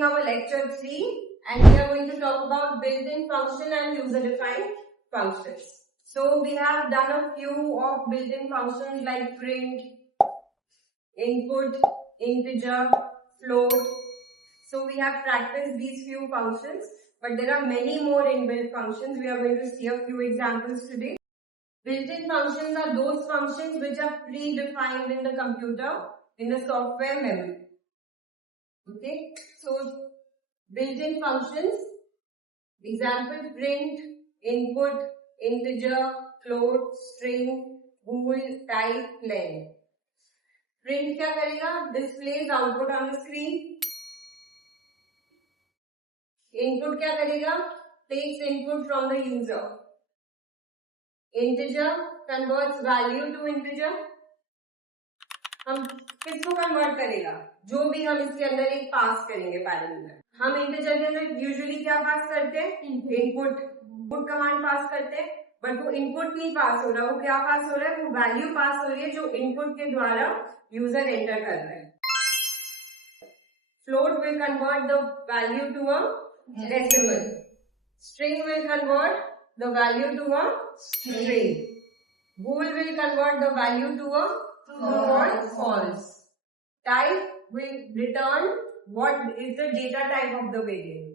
continuing our lecture 3 and we are going to talk about built-in function and user-defined functions. So we have done a few of built-in functions like print, input, integer, float. So we have practiced these few functions, but there are many more inbuilt functions. We are going to see a few examples today. Built-in functions are those functions which are predefined in the computer, in the software memory. Okay, so built-in functions, example print, input, integer, float, string, bool, type, len. Print क्या करेगा? Displays output on the screen. Input क्या करेगा? Takes input from the user. Integer converts value to integer. हम किसको convert करेगा? जो भी हम इसके अंदर एक पास करेंगे पैरामीटर. हम इंटीजर के अंदर यूजुअली क्या पास करते हैं? इनपुट कमांड पास करते हैं, बट वो इनपुट नहीं पास हो रहा. वो क्या पास हो रहा है? वो वैल्यू पास हो रही है जो इनपुट के द्वारा यूजर एंटर कर रहा है. Float will convert the value to a decimal. String will convert the value to a string. bool will convert the value to a true or false. Type will return what is the data type of the variable.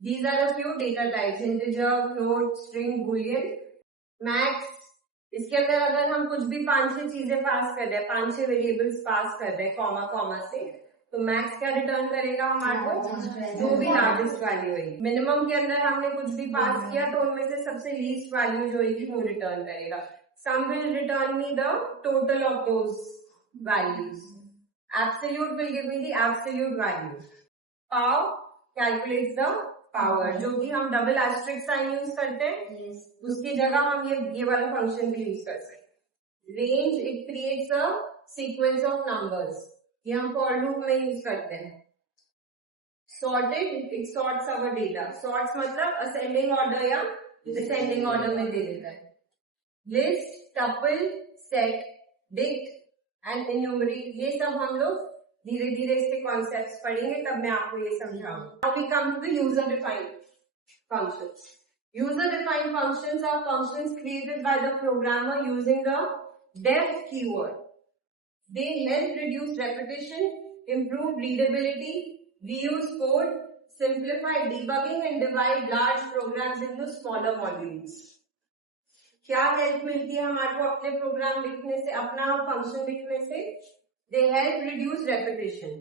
These are a few data types: integer, float, string, boolean. max, इसके अंदर अगर हम कुछ भी 5-6 चीजें पास कर रहे हैं, 5-6 वेरिएबल्स पास कर रहे हैं कॉमा कॉमा से, तो मैक्स क्या रिटर्न करेगा हमारे को? जो भी लार्जेस्ट वैल्यू है. मिनिमम के अंदर हमने कुछ भी पास किया तो उनमें से सबसे लीस्ट वैल्यू जो है वो रिटर्न करेगा. Sum will return me the total of those values. Absolute will give me the absolute value. Pow calculates the power. जो कि हम डबल एस्टेरिस्क साइन यूज करते हैं, उसकी जगह हम ये वाला फंक्शन भी यूज कर सकते हैं. Range, it creates a sequence of numbers. ये हम फॉर लूप में यूज करते हैं. Sorted, it sorts our data. Sorts मतलब असेंडिंग ऑर्डर या डिसेंडिंग ऑर्डर में दे देता है. List, tuple, set, dict and enumerate, ये सब हम लोग धीरे धीरे इसके कॉन्सेप्ट्स पढ़ेंगे, तब मैं आपको ये समझाऊंगा. Now we come to the user defined functions. User defined functions are functions created by the programmer using the def keyword. They help reduce repetition, improve readability, reuse code, simplify debugging and divide large programs into smaller modules. क्या help मिलती है हमारे को अपने programme लिखने से, अपना function लिखने से? They help reduce repetition.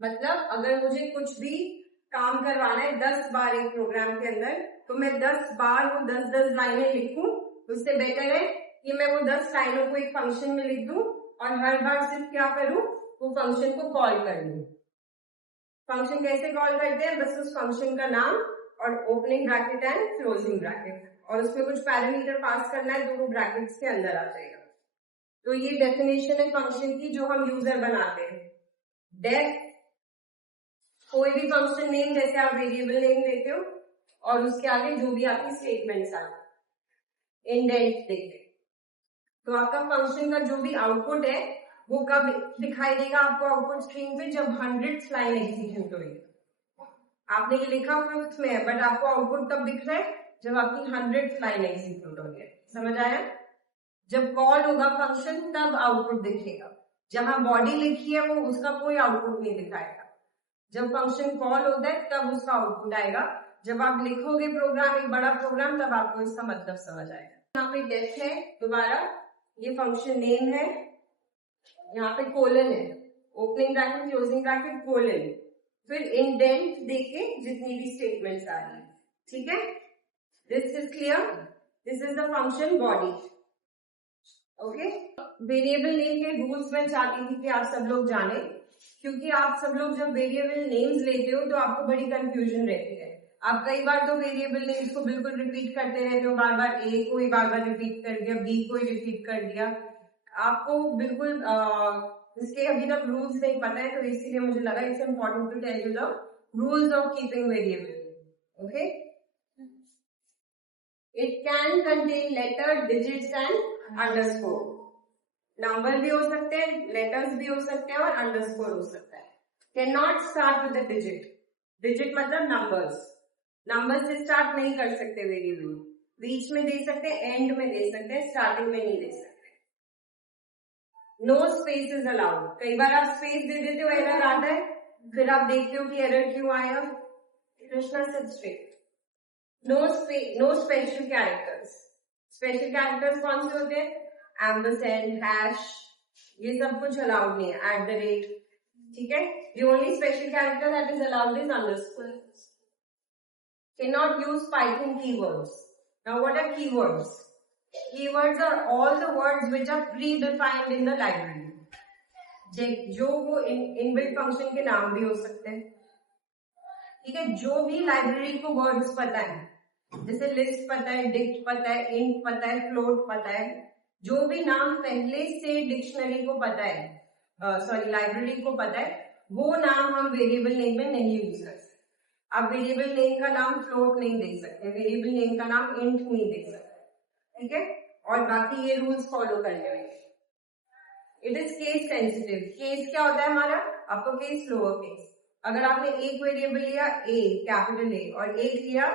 मतलब अगर मुझे कुछ भी काम करवाना है 10 बार एक प्रोग्राम के अंदर, तो मैं 10 बार वो 10-10 लाइनें लिखूं. उससे बेटर है कि मैं वो 10 लाइनों को एक फंक्शन में लिख दूं और हर बार सिर्फ क्या करूं? वो फंक्शन को कॉल कर लूं. फंक्शन कैसे कॉल करते हैं? बस उस फंक्शन का नाम और opening bracket and closing bracket, और उसमें कुछ पैरामीटर पास करना है तो वो ब्रैकेट्स के अंदर आ जाएगा. तो ये डेफिनेशन है फंक्शन की जो हम यूजर बनाते हैं. डेफ, कोई भी फंक्शन नेम, जैसे आप वेरिएबल नेम देते हो और उसके आगे जो भी आपकी स्टेटमेंट्स आते हैं, इंडेंट देते हैं, तो आपका फंक्शन का जो भी आउटपुट है वो कब दिखाई देगा आपको आउटपुट स्क्रीन पे? जब 100th लाइन एग्जीक्यूट होगी. आपने ये लिखा 5th में है, बट आपको आउटपुट तब दिख रहा है जब आपकी 100th लाइन एग्जीक्यूट हो गई. समझ आया? जब कॉल होगा फंक्शन तब आउटपुट दिखेगा. जहां बॉडी लिखी है वो उसका कोई आउटपुट नहीं दिखाएगा. जब फंक्शन कॉल होता है तब उसका आउटपुट आएगा. जब आप लिखोगे प्रोग्राम, एक बड़ा प्रोग्राम, तब आपको इसका मतलब समझ आएगा. यहाँ पे डेफ है, दोबारा ये फंक्शन नेम है, यहाँ पे कोलन है, opening bracket, closing bracket, colon, फिर इंडेंट देके जितनी भी स्टेटमेंट्स आ रही है. ठीक है? This is clear. This is the function body. Okay, variable name के रूल्स में चाहती थी कि आप सब लोग जाने, क्योंकि आप सब लोग जब वेरिएबल नेम्स लेते हो तो आपको बड़ी कंफ्यूजन रहती है. आप कई बार तो वेरिएबल नेम्स को बिल्कुल रिपीट करते रहते हो, बार बार ए को ही बार बार रिपीट कर दिया, बी को ही रिपीट कर दिया. आपको बिल्कुल इसके अभी तक रूल्स नहीं पता है, तो इसीलिए मुझे लगा it's important to tell you the rules of keeping variable. Okay, it can contain letter, digits and underscore. Number भी हो सकते हैं, लेटर्स भी हो सकते हैं और अंडरस्कोर हो सकता है. Can not start with the digit. Digit मतलब नंबर्स. नंबर से स्टार्ट नहीं कर सकते वेरिएबल. बीच में दे सकते हैं, एंड में दे सकते हैं, स्टार्टिंग में नहीं दे सकते. No space is allowed. कई बार आप स्पेस दे देते हो, एरर आता है, फिर आप देखते हो कि एरर क्यों आया. Krishna said straight. No special characters. Special characters कौन से होते हैं? एम्परसैंड, हैश, ये सब कुछ अलाउड नहीं है. At the rate. ठीक है. The only special character that is allowed is underscore. Cannot use Python keywords. Now what are keywords? Keywords are all the words which are predefined in the library. जो वो inbuilt function के नाम भी हो सकते हैं. ठीक है. जो भी लाइब्रेरी को वर्ड्स पता है, जैसे लिस्ट पता है, डिक्ट पता है, इंट पता है, फ्लोट पता है, जो भी नाम पहले से डिक्शनरी को पता है, लाइब्रेरी को पता है, वो नाम हम वेरिएबल नेम में नहीं यूज कर सकते. आप वेरिएबल नेम का नाम फ्लोट नहीं दे सकते, वेरिएबल नेम का नाम इंट नहीं दे सकते. ठीक है. और बाकी ये रूल्स फॉलो करने होंगे. It is case sensitive. Case क्या होता है हमारा? Upper case, lower case. अगर आपने एक वेरिएबल लिया ए, कैपिटल ए, और एक लिया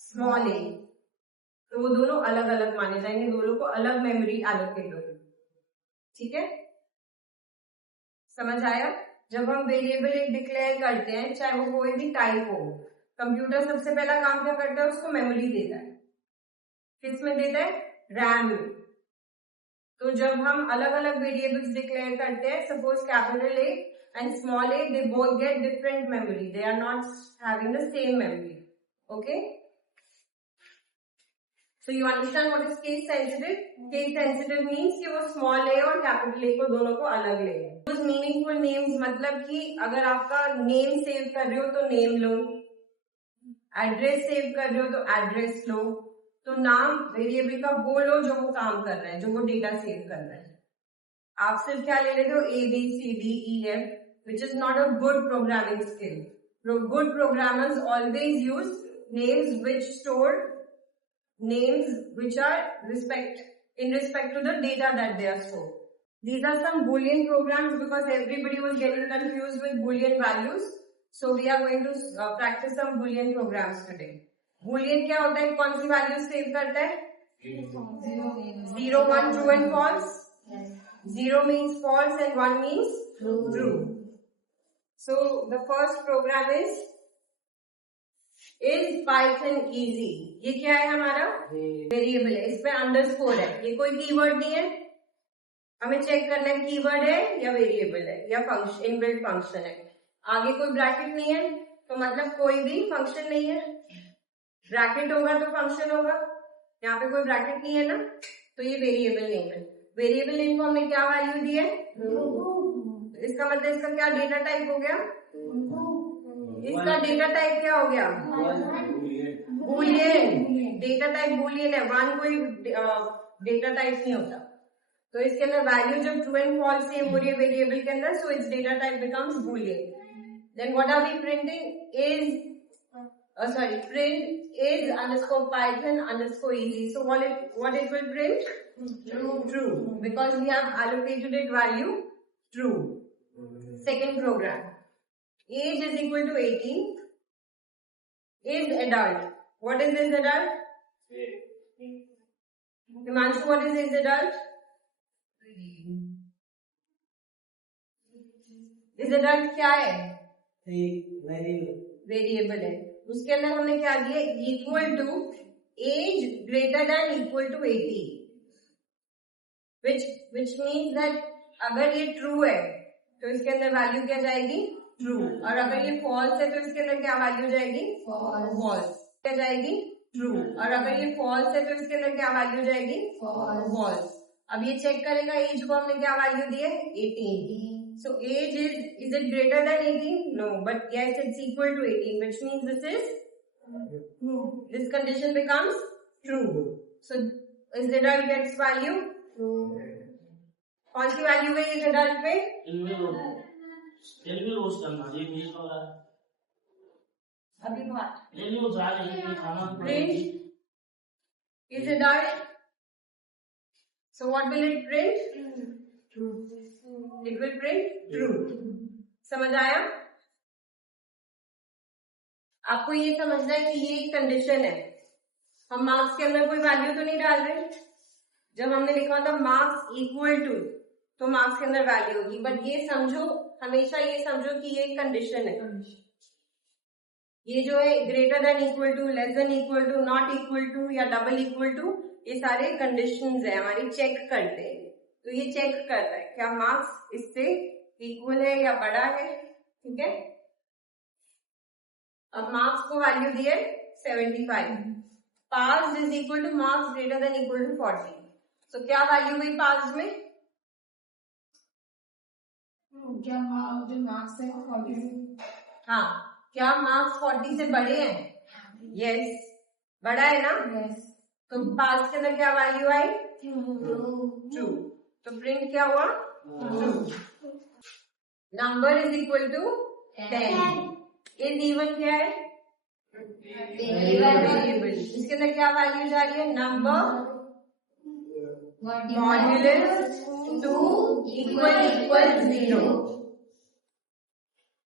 स्मॉल ए, तो वो दोनों अलग अलग माने जाएंगे, दोनों को अलग मेमोरी एलोकेट होगी. ठीक है. समझ आया? जब हम वेरिएबल एक डिक्लेयर करते हैं, चाहे वो कोई भी टाइप हो, कंप्यूटर सबसे पहला काम क्या करता है? उसको मेमोरी देता है. किस में देता है? रैम में. तो जब हम अलग अलग वेरिएबल्स डिक्लेयर करते हैं, suppose capital A and small A, they both get different memory. They are not having the same memory. Okay. So you understand what is case sensitive? Case sensitive means कि वो small a और capital A को दोनों को अलग ले. Use meaningful names मतलब कि अगर आपका name save कर रहे हो तो name लो, address save कर रहे हो तो address लो. तो नाम वेरिएबल का वो लो जो वो काम कर रहा है, जो वो डेटा सेव कर रहा है. आप सिर्फ क्या ले लेते हो? A, B, C, D, E, F, which is not a good programming skill. Good programmers always use names which store names which are in respect to the data that they are stored. These are some Boolean programs because everybody was getting confused with Boolean values. So we are going to practice some Boolean programs today. Boolean क्या होता है? कौन सी value save करता है? 0, 1, true and false. 0 means false and 1 means true. So the first program is Python easy. ये क्या है? हमारा वेरिएबल है, इस पे अंडरस्कोर है. ये कोई कीवर्ड नहीं है. हमें चेक करना है कीवर्ड है या वेरिएबल है या फंक्शन, इनबिल्ट फंक्शन है. आगे कोई ब्रैकेट नहीं है तो मतलब कोई भी फंक्शन नहीं है. ब्रैकेट होगा तो फंक्शन होगा. यहाँ पे कोई ब्रैकेट नहीं है ना, तो ये वेरिएबल नेम है. वेरिएबल नेम को हमने क्या वैल्यू दी है? इसका मतलब इसका क्या डेटा टाइप हो गया? इसका डेटा टाइप क्या हो गया? बूलियन. डेटा टाइप बूलियन है. 1 कोई डेटा टाइप नहीं होता. तो इसके अंदर वैल्यू जब ट्रू एंड फॉल्स सेम हो रही है वेरिएबल के अंदर, so it's data type becomes boolean. Then what are we printing? print is underscore Python underscore easy. So what it will print? True. Because we have allocated it value true. Second program. Age is equal to 18. Is adult. What is this adult? Himanshu, what is this adult? This adult क्या है? Variable है. उसके अंदर हमने क्या दिया? Equal to as greater than equal to 80. which means that अगर ये ट्रू है तो इसके अंदर वैल्यू क्या जाएगी? ट्रू. और अगर ये फॉल्स है तो इसके अंदर क्या वैल्यू जाएगी? फॉल्स. क्या जाएगी? ट्रू. और अगर ये फॉल्स है तो इसके अंदर क्या वैल्यू जाएगी? फॉल्स. अब ये चेक करेगा एज को हमने क्या वैल्यू दी है? 18. So age is it greater than 18? No, but yes, it's equal to 18, which means this condition becomes true. So is the adult gets value? कौन सी वैल्यू है इस adult पे? अभी बात. Print is adult. So what will it print? True. It will print true. समझ आया? आपको ये समझना है कि ये एक कंडीशन है, हम मार्क्स के अंदर कोई वैल्यू तो नहीं डाल रहे। जब हमने लिखा था मार्क्स इक्वल टू, तो मार्क्स के अंदर वैल्यू होगी, बट ये समझो, हमेशा ये समझो कि ये एक कंडीशन है। ये जो है greater than equal to, less than equal to, not equal to या डबल इक्वल टू, ये सारे कंडीशंस है हमारी, चेक करते हैं। तो ये चेक करता है क्या मार्क्स इससे इक्वल है या बड़ा है, ठीक है। अब मार्क्स को वैल्यू दी है 75, pass is equal to marks greater than equal to 40। तो क्या वैल्यू हुई पास में? क्या जो मार्क्स है वो 40 से, हाँ, क्या मार्क्स 40 से बड़े हैं? यस, बड़ा है ना। यस, तो पास के अंदर क्या वैल्यू आई? 2। तो प्रिंट क्या हुआ? 2। Number is equal to 10। Is even क्या है? वेरिएबल। इसके अंदर क्या वैल्यू जा रही है? Number modulus 2 equal 0।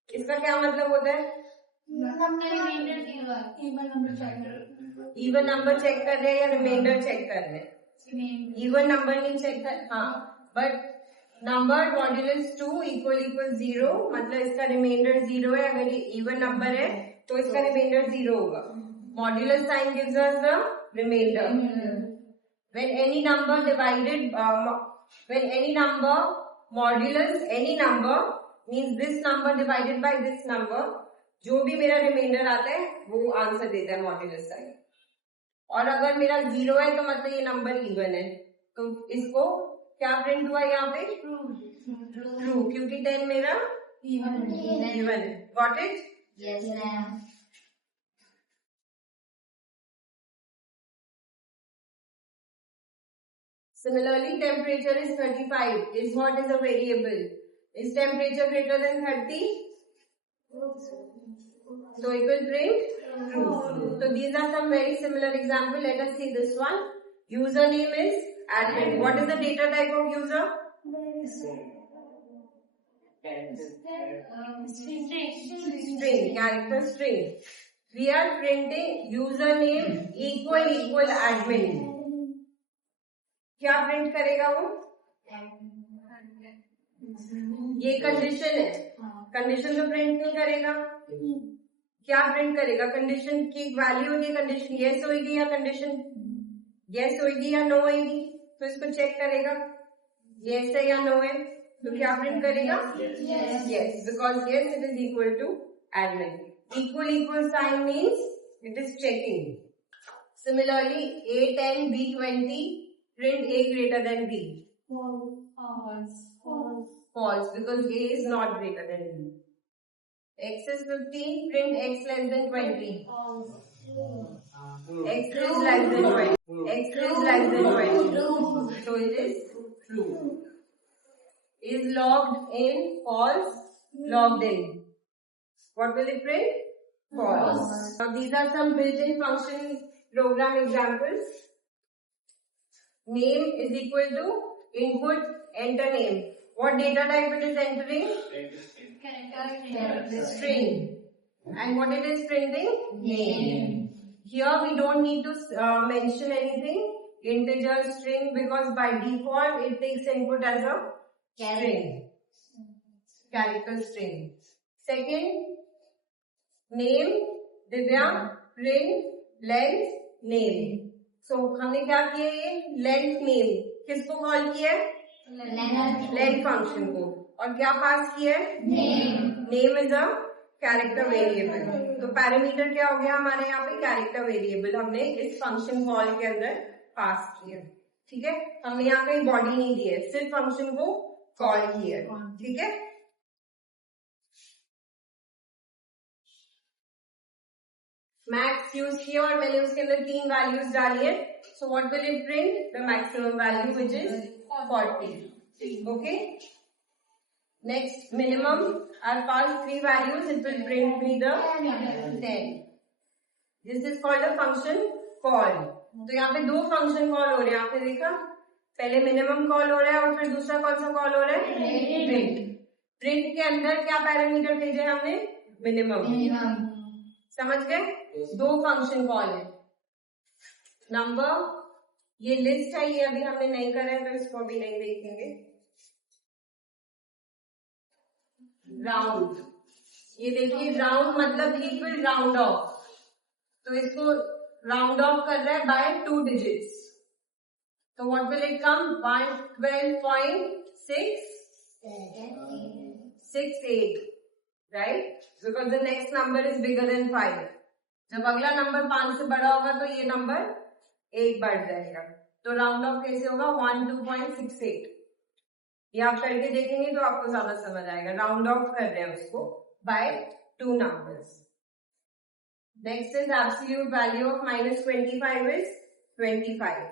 इसका क्या मतलब होता है? इवन नंबर चेक कर रहे हैं या रिमाइंडर चेक कर रहे हैं? इवन नंबर नहीं चेक कर, हाँ, बट नंबर मॉड्यूलस 2 इक्वल 0, मतलब इसका रिमाइंडर 0 है। अगर ये इवन नंबर है तो इसका रिमाइंडर 0 होगा। Modulus sign gives us the remainder. When any number modulus any number means this number divided by this number, जो भी मेरा रिमाइंडर आता है वो आंसर देता है मॉड्यूलस साइन। और अगर मेरा 0 है तो मतलब ये नंबर इवन है, तो इसको क्या प्रिंट हुआ यहाँ पे? ट्रू, क्योंकि 10 मेरा इवन है। Got it? Yes ma'am. Similarly, temperature is 35. Is what is a variable? Is temperature greater than 30? So it will print true. So these are some very similar examples. Let us see this one. Username is admin. What is the data type of user? String, character string. We are printing username equal admin. क्या print करेगा वो? ये condition है, condition तो print नहीं करेगा। क्या print करेगा? कंडीशन की वैल्यू होगी, कंडीशन यस होगी या कंडीशन यस होगी या नो होगी, तो इसको चेक करेगा यस है या नो है, तो क्या प्रिंट करेगा? Yes, because yes it is equal to admin. Equal sign means it is checking. Similarly A10 B20 print A greater than B. False, because A is not greater than B. X is 15, print X less than 20. X is less than 20. X is less than 20. So it is true. Is logged in false, logged in. What will it print? False. Now these are some built-in function program examples. Name is equal to input, enter name. What data type it is entering? String. And what it is printing? Name. Here we don't need to mention anything, integer, string, because by default it takes input as a string, character string. Second, name, Divya, print, length, name. So हमने क्या किया? ये length name किसको call किया है? Length function को। और क्या पास किया है? Name is a character variable. तो पैरामीटर क्या हो गया हमारे यहाँ पे? कैरेक्टर वेरिएबल हमने इस फंक्शन कॉल के अंदर पास किया। ठीक है, हमने यहाँ कहीं बॉडी नहीं दी है, सिर्फ फंक्शन को कॉल किया। ठीक है, मैक्स यूज किया और मैंने उसके अंदर 3 वैल्यूज डाली है। So what will it print? The maximum value which is 40. Okay, next minimum are pass 3 values, it will print me the 10. This is called a function call. तो यहाँ पे 2 फंक्शन कॉल हो रहे हैं, आपने देखा, पहले मिनिमम कॉल हो रहा है और फिर दूसरा कौन सा कॉल हो रहा है? प्रिंट। प्रिंट के अंदर क्या पैरामीटर भेजे हमने? मिनिमम। समझ गए? दो फंक्शन कॉल है। नंबर, ये लिस्ट है, ये अभी हमने नहीं करा है तो इसको अभी नहीं देखेंगे। राउंड, ये देखिए राउंड मतलब इट विल राउंड ऑफ, तो इसको राउंड ऑफ कर रहा है बाय 2 डिजिट्स, तो what will it come? 112.668, right? Because the next number is bigger than 5। जब अगला नंबर 5 से बड़ा होगा तो ये नंबर 1 बढ़ जाएगा, तो राउंड ऑफ कैसे होगा? 12.68। ये आप करके देखेंगे तो आपको ज्यादा समझ आएगा। राउंड ऑफ कर रहे हैं उसको bye 2 numbers. Next is absolute value of -25 is 25.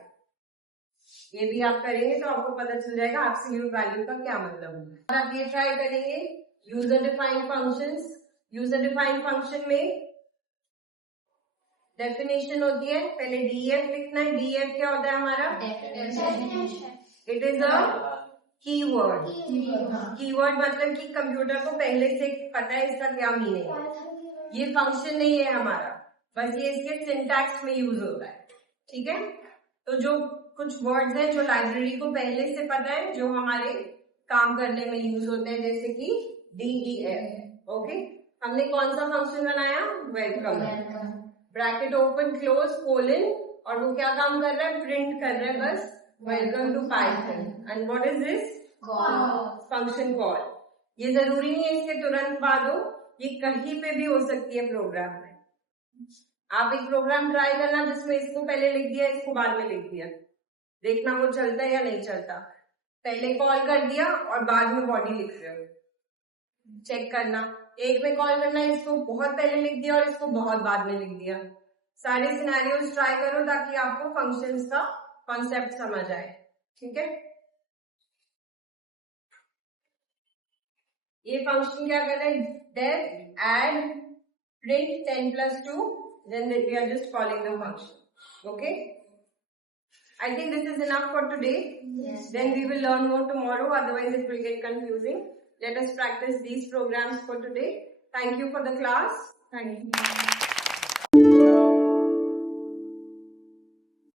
ये भी आप करेंगे तो आपको पता चल जाएगा एब्सोल्यूट वैल्यू का क्या मतलब है। आप ये ट्राई करेंगे user defined functions. User defined function में डेफिनेशन होती है, पहले डीएफ लिखना है। डीएफ क्या होता है हमारा? It is a keyword. Keyword मतलब कि कंप्यूटर को पहले से पता है इसका क्या मीनिंग है। ये फंक्शन नहीं है हमारा, बस ये इसके सिंटैक्स में यूज होता है, ठीक है? तो जो कुछ वर्ड्स हैं जो लाइब्रेरी को पहले से पता है, जो हमारे काम करने में यूज होते हैं, जैसे कि DEF। ओके, हमने कौन सा फंक्शन बनाया? Welcome. Bracket open close colon, और वो क्या काम कर रहा है? प्रिंट कर रहा है बस welcome to Python. And what is this? Function call. ये जरूरी नहीं है इसके तुरंत बाद हो, ये कहीं पे भी हो सकती है प्रोग्राम में। आप एक प्रोग्राम ट्राई करना जिसमें इसको पहले लिख दिया, इसको बाद में लिख दिया, देखना वो चलता है या नहीं चलता। पहले कॉल कर दिया और बाद में बॉडी लिख रहे हो, चेक करना। एक में कॉल करना, इसको बहुत पहले लिख दिया और इसको बहुत बाद में लिख दिया। सारे सिनेरियोस ट्राई करो ताकि आपको फंक्शंस का कॉन्सेप्ट समझ आए, ठीक है? ये फंक्शन क्या कर रहे हैं? Def add print 10+2, then we are just calling the function. Okay, I think this is enough for today. Yes. Then we will learn more tomorrow, otherwise it will get confusing. Let us practice these programs for today. Thank you for the class. Thank you.